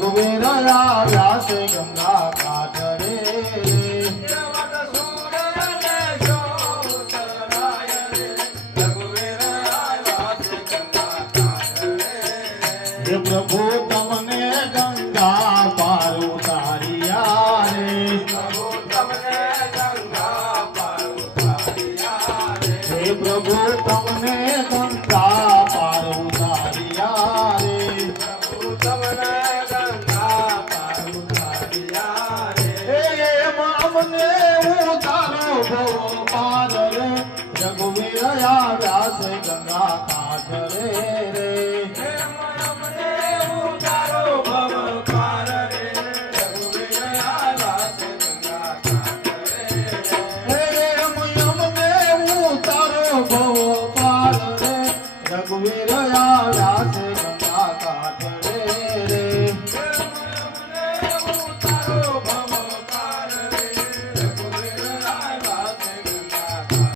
कुबेर व्यास गंगा का रे प्रभु तमने गंगा पार उतारिया रे। प्रभु तमने गंगा पार उतारिया प्रभु तमने गंगा पार उतारिया रे। प्रभु तमने ભવો પાર રે રઘુવીર આવ્યા છે ગંગા કાંઠ રે રઘુવીર આવ્યા છે ગંગા કાંઠ રે